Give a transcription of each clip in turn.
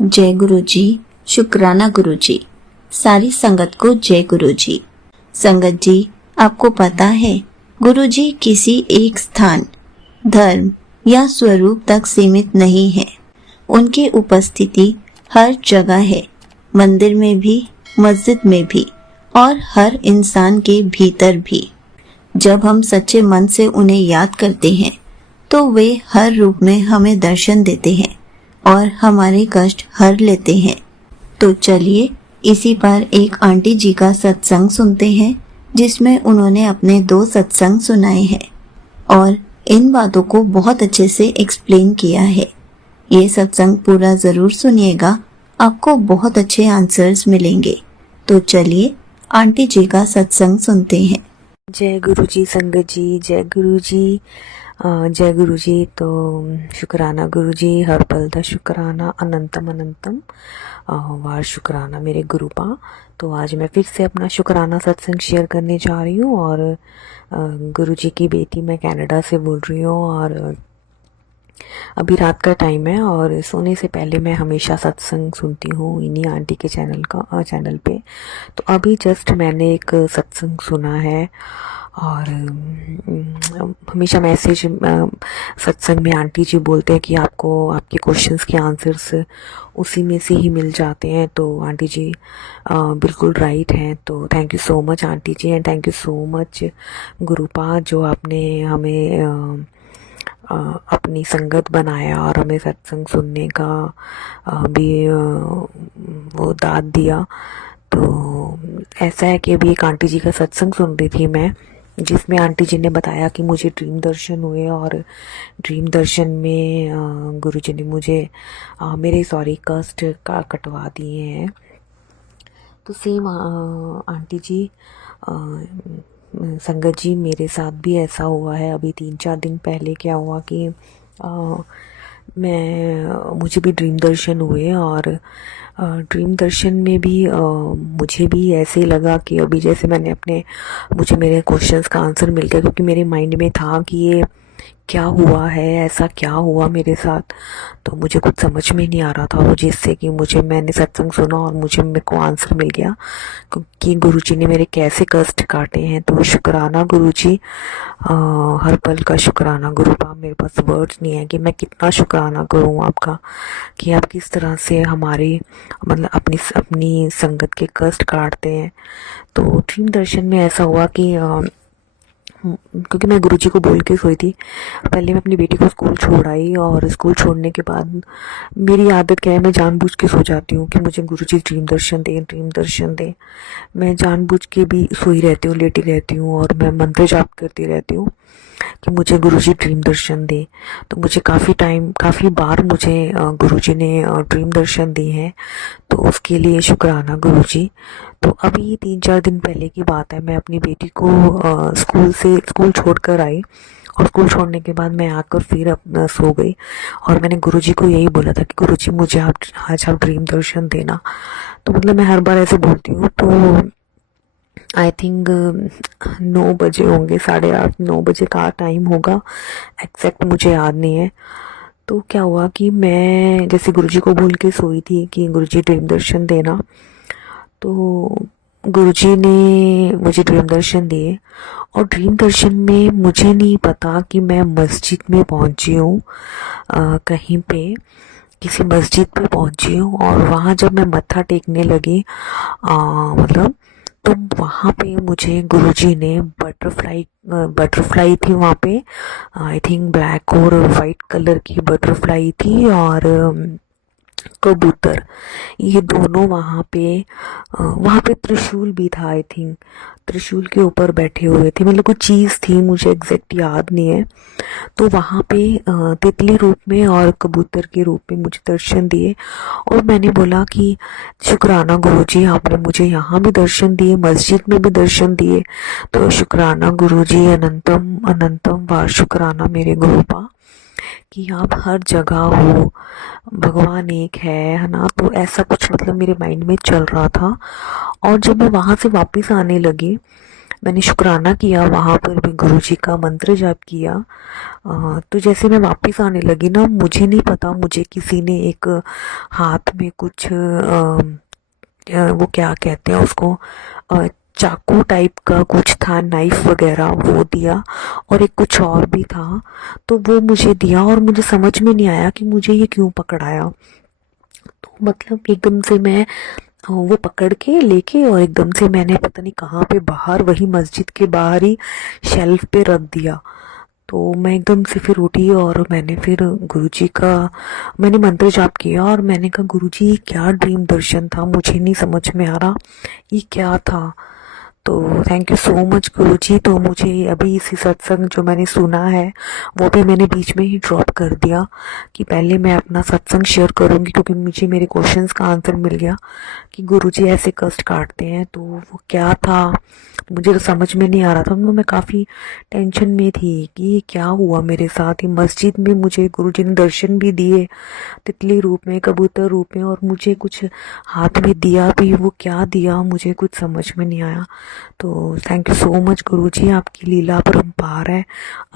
जय गुरु जी। शुक्राना गुरु जी। सारी संगत को जय गुरु जी। संगत जी, आपको पता है गुरु जी किसी एक स्थान, धर्म या स्वरूप तक सीमित नहीं है। उनकी उपस्थिति हर जगह है, मंदिर में भी, मस्जिद में भी और हर इंसान के भीतर भी। जब हम सच्चे मन से उन्हें याद करते हैं तो वे हर रूप में हमें दर्शन देते हैं और हमारे कष्ट हर लेते हैं। तो चलिए इसी पर एक आंटी जी का सत्संग सुनते हैं, जिसमें उन्होंने अपने 2 सत्संग सुनाए हैं और इन बातों को बहुत अच्छे से एक्सप्लेन किया है। ये सत्संग पूरा जरूर सुनिएगा, आपको बहुत अच्छे आंसर्स मिलेंगे। तो चलिए आंटी जी का सत्संग सुनते हैं। जय गुरु जी। संगत जी, जय गुरु जी। जय गुरु जी। तो शुक्राना गुरु जी, हर पल दा शुक्राना, अनंतम अनंतम वार शुक्राना मेरे गुरुपा। तो आज मैं फिर से अपना शुक्राना सत्संग शेयर करने जा रही हूँ और गुरु जी की बेटी मैं कनाडा से बोल रही हूँ और अभी रात का टाइम है और सोने से पहले मैं हमेशा सत्संग सुनती हूँ इन्हीं आंटी के चैनल पे। तो अभी जस्ट मैंने एक सत्संग सुना है और हमेशा मैसेज सत्संग में आंटी जी बोलते हैं कि आपको आपके क्वेश्चंस के आंसर्स उसी में से ही मिल जाते हैं। तो आंटी जी बिल्कुल राइट हैं। तो thank you so much aunty ji and thank you so much गुरुपा, जो आपने हमें अपनी संगत बनाया और हमें सत्संग सुनने का भी वो दाद दिया। तो ऐसा है कि अभी एक आंटी जी का सत्संग सुन रही थी मैं, जिसमें आंटी जी ने बताया कि मुझे ड्रीम दर्शन हुए और ड्रीम दर्शन में गुरु जी ने मुझे मेरे कष्ट का कटवा दिए हैं। तो सेम आंटी जी संगत जी, मेरे साथ भी ऐसा हुआ है। अभी 3-4 दिन पहले क्या हुआ कि मुझे भी ड्रीम दर्शन हुए और ड्रीम दर्शन में भी मुझे भी ऐसे ही लगा कि अभी जैसे मुझे मेरे क्वेश्चंस का आंसर मिल गया, क्योंकि मेरे माइंड में था कि ये क्या हुआ है, ऐसा क्या हुआ मेरे साथ। तो मुझे कुछ समझ में नहीं आ रहा था, और जिससे कि मैंने सत्संग सुना और मेरे को आंसर मिल गया कि गुरुजी ने मेरे कैसे कष्ट काटे हैं। तो शुक्राना गुरुजी, हर पल का शुक्राना गुरुपा। मेरे पास वर्ड्स नहीं है कि मैं कितना शुक्राना करूं आपका, कि आप किस तरह से हमारे अपनी संगत के कष्ट काटते हैं। तो ड्रीम दर्शन में ऐसा हुआ कि क्योंकि मैं गुरुजी को बोल के सोई थी। पहले मैं अपनी बेटी को स्कूल छोड़ आई और स्कूल छोड़ने के बाद मेरी आदत क्या है, मैं जानबूझ के सो जाती हूँ कि मुझे गुरुजी ड्रीम दर्शन दे। मैं जानबूझ के भी सोई रहती हूँ, लेटी रहती हूँ और मैं मंत्र जाप करती रहती हूँ कि मुझे गुरुजी ड्रीम दर्शन दे। तो मुझे काफ़ी बार मुझे गुरुजी ने ड्रीम दर्शन दिए हैं, तो उसके लिए शुक्राना गुरुजी। तो अभी 3-4 दिन पहले की बात है, मैं अपनी बेटी को स्कूल छोड़ कर आई और स्कूल छोड़ने के बाद मैं आकर फिर अपना सो गई और मैंने गुरुजी को यही बोला था कि गुरुजी मुझे आज आप ड्रीम दर्शन देना। तो मैं हर बार ऐसे बोलती हूँ। तो आई थिंक 9 बजे होंगे, 8:30-9 बजे का टाइम होगा, एग्जैक्ट मुझे याद नहीं है। तो क्या हुआ कि मैं जैसे गुरुजी को बोल के सोई थी कि गुरुजी ड्रीम दर्शन देना, तो गुरुजी ने मुझे ड्रीम दर्शन दिए। और ड्रीम दर्शन में मुझे नहीं पता कि मैं मस्जिद में पहुंची हूँ, कहीं पे किसी मस्जिद पे पहुंची हूँ। और वहाँ जब मैं मत्था टेकने लगी तो वहाँ पे मुझे गुरुजी ने बटरफ्लाई थी वहाँ पे, आई थिंक ब्लैक और वाइट कलर की बटरफ्लाई थी, और कबूतर, ये दोनों वहाँ पे त्रिशूल भी था। आई थिंक त्रिशूल के ऊपर बैठे हुए थे, कुछ चीज़ थी, मुझे एग्जैक्ट याद नहीं है। तो वहाँ पे तितली रूप में और कबूतर के रूप में मुझे दर्शन दिए। और मैंने बोला कि शुक्राना गुरुजी, आपने मुझे यहाँ भी दर्शन दिए, मस्जिद में भी दर्शन दिए। तो शुक्राना गुरुजी, अनंतम अनंतम वार शुक्राना मेरे गुरुपा, कि आप हर जगह हो, भगवान एक है ना। तो ऐसा कुछ मेरे माइंड में चल रहा था। और जब मैं वहाँ से वापस आने लगी मैंने शुक्राना किया, वहाँ पर भी गुरुजी का मंत्र जाप किया। तो जैसे मैं वापस आने लगी ना, मुझे नहीं पता, मुझे किसी ने एक हाथ में कुछ वो क्या कहते हैं उसको, चाकू टाइप का कुछ था, नाइफ वगैरह वो दिया, और एक कुछ और भी था, तो वो मुझे दिया और मुझे समझ में नहीं आया कि मुझे ये क्यों पकड़ाया। तो मतलब एकदम से मैं वो पकड़ के लेके और एकदम से मैंने पता नहीं कहाँ पे बाहर, वही मस्जिद के बाहर ही शेल्फ पे रख दिया। तो मैं एकदम से फिर उठी और मैंने फिर गुरुजी का मैंने मंत्र जाप किया और मैंने कहा गुरुजी ये क्या ड्रीम दर्शन था, मुझे नहीं समझ में आ रहा ये क्या था। तो थैंक यू सो मच गुरुजी। तो मुझे अभी इसी सत्संग जो मैंने सुना है वो भी मैंने बीच में ही ड्रॉप कर दिया कि पहले मैं अपना सत्संग शेयर करूँगी, क्योंकि मुझे मेरे क्वेश्चंस का आंसर मिल गया कि गुरुजी ऐसे कष्ट काटते हैं। तो वो क्या था मुझे तो समझ में नहीं आ रहा था, तो मैं काफ़ी टेंशन में थी कि ये क्या हुआ मेरे साथ। ये मस्जिद में मुझे गुरुजी ने दर्शन भी दिए तितली रूप में, कबूतर रूप में, और मुझे कुछ हाथ में दिया भी, वो क्या दिया मुझे कुछ समझ में नहीं आया। तो थैंक यू सो मच गुरुजी, आपकी लीला परम्पार है,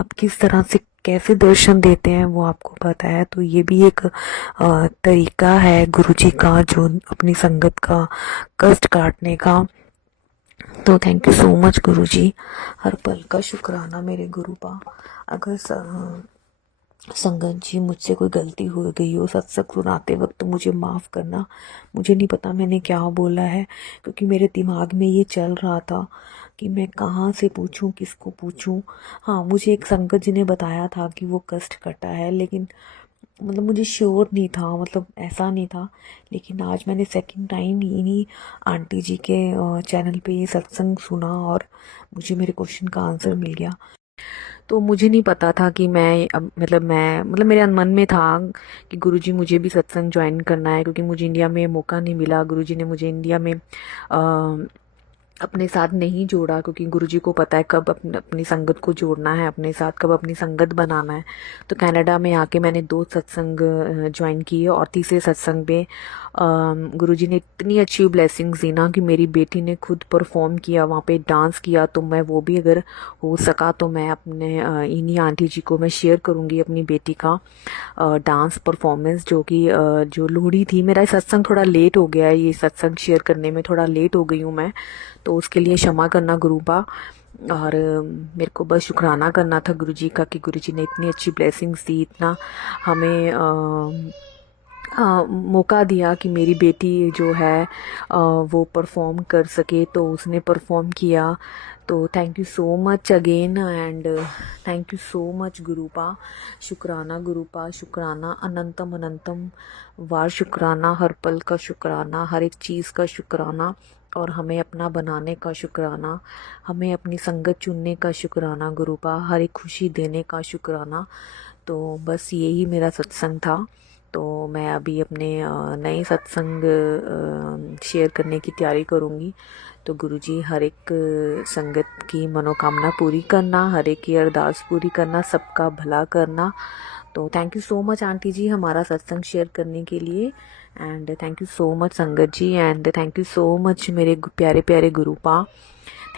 आप किस तरह से कैसे दर्शन देते हैं वो आपको पता है। तो ये भी एक तरीका है गुरुजी का, जो अपनी संगत का कष्ट काटने का। तो थैंक यू सो मच गुरुजी, हर पल का शुक्राना मेरे गुरु का। अगर संगत जी मुझसे कोई गलती हो गई हो सत्संग सुनाते वक्त तो मुझे माफ़ करना। मुझे नहीं पता मैंने क्या बोला है, क्योंकि मेरे दिमाग में ये चल रहा था कि मैं कहाँ से पूछूं, किसको पूछूं। हाँ, मुझे एक संगत जी ने बताया था कि वो कष्ट कटा है, लेकिन मतलब मुझे श्योर नहीं था, मतलब ऐसा नहीं था। लेकिन आज मैंने सेकंड टाइम इन्हीं आंटी जी के चैनल पे ये सत्संग सुना और मुझे मेरे क्वेश्चन का आंसर मिल गया। तो मुझे नहीं पता था कि मैं अब मतलब मेरे मन में था कि गुरुजी मुझे भी सत्संग ज्वाइन करना है, क्योंकि मुझे इंडिया में मौका नहीं मिला। गुरुजी ने मुझे इंडिया में अपने साथ नहीं जोड़ा, क्योंकि गुरुजी को पता है कब अपनी संगत को जोड़ना है अपने साथ, कब अपनी संगत बनाना है। तो कनाडा में आके मैंने 2 सत्संग ज्वाइन किए और तीसरे सत्संग में गुरुजी ने इतनी अच्छी ब्लेसिंग्स दी ना कि मेरी बेटी ने खुद परफॉर्म किया, वहाँ पे डांस किया। तो मैं वो भी अगर हो सका तो मैं अपने इन्हीं आंटी जी को मैं शेयर करूँगी अपनी बेटी का डांस परफॉर्मेंस, जो कि जो लोहड़ी थी। मेरा सत्संग थोड़ा लेट हो गया है, ये सत्संग शेयर करने में थोड़ा लेट हो गई हूँ मैं, तो उसके लिए क्षमा करना गुरुपा। और मेरे को बस शुक्राना करना था गुरुजी का कि गुरुजी ने इतनी अच्छी ब्लेसिंग्स दी, इतना हमें मौका दिया कि मेरी बेटी जो है वो परफॉर्म कर सके, तो उसने परफॉर्म किया। तो thank you so much again and thank you so much गुरुपा। शुक्राना गुरुपा, शुक्राना अनंतम अनंतम वार शुक्राना, हर पल का शुक्राना, हर एक चीज़ का शुक्राना, और हमें अपना बनाने का शुक्राना, हमें अपनी संगत चुनने का शुक्राना गुरुपा, हर एक खुशी देने का शुक्राना। तो बस यही मेरा सत्संग था। तो मैं अभी अपने नए सत्संग शेयर करने की तैयारी करूँगी। तो गुरुजी हर एक संगत की मनोकामना पूरी करना, हर एक की अरदास पूरी करना, सबका भला करना। तो thank you so much aunty ji हमारा सत्संग शेयर करने के लिए, and thank you so much संगत जी, and thank you so much मेरे प्यारे प्यारे गुरुपा,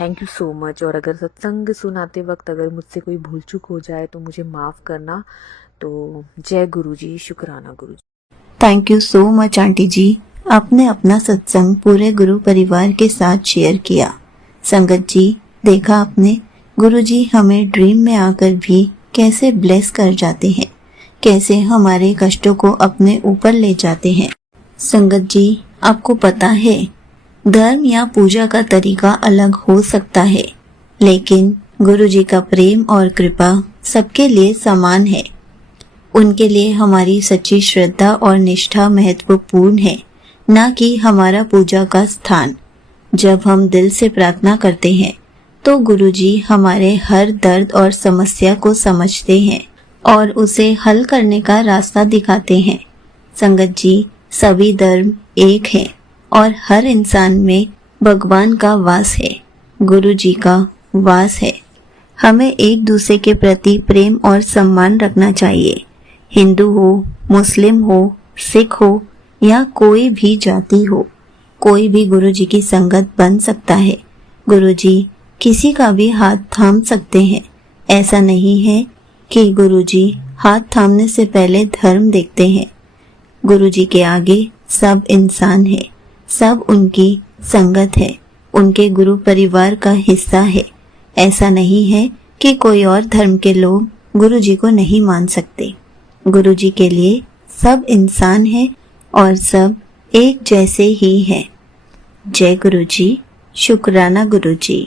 थैंक यू सो मच। और अगर सत्संग सुनाते वक्त अगर मुझसे कोई भूल चूक हो जाए तो मुझे माफ़ करना। तो जय गुरु जी, शुक्राना Guru ji. Thank you so much aunty ji, आपने अपना सत्संग पूरे गुरु परिवार के साथ शेयर किया। संगत जी, देखा आपने, गुरुजी हमें ड्रीम में आकर भी कैसे ब्लेस कर जाते हैं, कैसे हमारे कष्टों को अपने ऊपर ले जाते हैं। संगत जी, आपको पता है, धर्म या पूजा का तरीका अलग हो सकता है, लेकिन गुरुजी का प्रेम और कृपा सबके लिए समान है। उनके लिए हमारी सच्ची श्रद्धा और निष्ठा महत्वपूर्ण है, न कि हमारा पूजा का स्थान। जब हम दिल से प्रार्थना करते हैं तो गुरुजी हमारे हर दर्द और समस्या को समझते हैं और उसे हल करने का रास्ता दिखाते हैं। संगत जी, सभी धर्म एक है और हर इंसान में भगवान का वास है, गुरुजी का वास है। हमें एक दूसरे के प्रति प्रेम और सम्मान रखना चाहिए। हिंदू हो, मुस्लिम हो, सिख हो या कोई भी जाति हो, कोई भी गुरुजी की संगत बन सकता है। गुरुजी किसी का भी हाथ थाम सकते हैं। ऐसा नहीं है कि गुरुजी हाथ थामने से पहले धर्म देखते हैं। गुरुजी के आगे सब इंसान है, सब उनकी संगत है, उनके गुरु परिवार का हिस्सा है। ऐसा नहीं है कि कोई और धर्म के लोग गुरुजी को नहीं मान सकते। गुरुजी के लिए सब इंसान है और सब एक जैसे ही है। जय गुरुजी, शुक्राना गुरुजी।